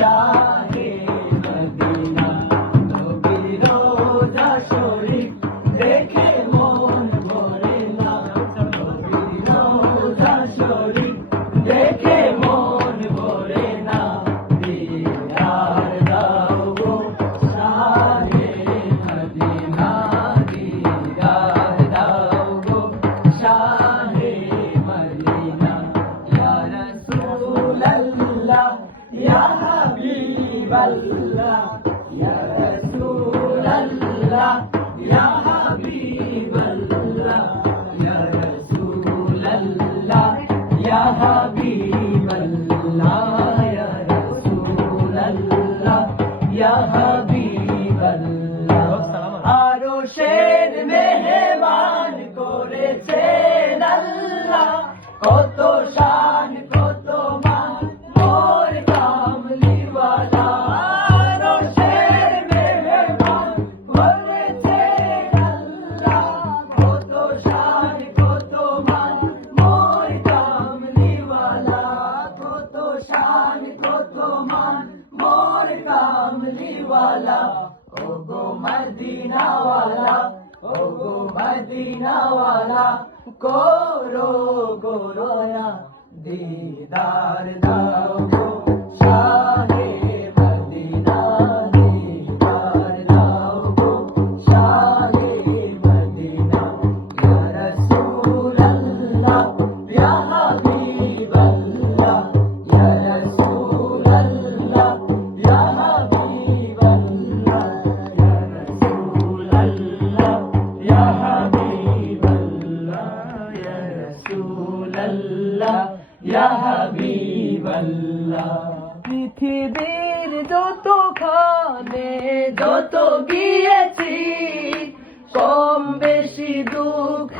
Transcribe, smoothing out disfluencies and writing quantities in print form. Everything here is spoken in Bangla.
শাহে মদিনা নবীর রোজা শরীফ দেখে মন ভরে না নবীর রোজা শরীফ দেখে মন ভরে না দিদার দাও গো শাহে মদিনা দিদার দাও গো শাহে মদিনা ইয়া রাসূলুল্লাহ ইয়া হাবিবাল্লাহ ইয়া রাসূলুল্লাহ ইয়া হাবিবাল্লাহ ইয়া রাসূলুল্লাহ ইয়া হাবিবাল্লাহ ইয়া রাসূলুল্লাহ ইয়া হাবিবাল্লাহ আরশের মেহমান করেছেন আল্লাহ কত শান কত মান মোর কামলিওয়ালা আরশের মেহমান করেছেন আল্লাহ কত শান কত মান মোর কামলিওয়ালা কত শান কত মান মোর কামলিওয়ালা ওগো মদিনাওয়ালা ওগো মদিনাওয়ালা করো গোরয়া দিদার দাও গো শাহে মদিনা দিদার দাও গো শাহে মদিনা ইয়া রাসূলুল্লাহ ইয়া হাবিবাল্লাহ ইয়া রাসূলুল্লাহ ইয়া হাবিবাল্লাহ ইয়া রাসূলুল্লাহ ইয়া হাবিবাল্লাহ ইয়া রাসূলুল্লাহ ইয়া হাবিবাল্লাহ পৃথিবীর যতখানে যত গিয়েছি কম বেশি দুঃখ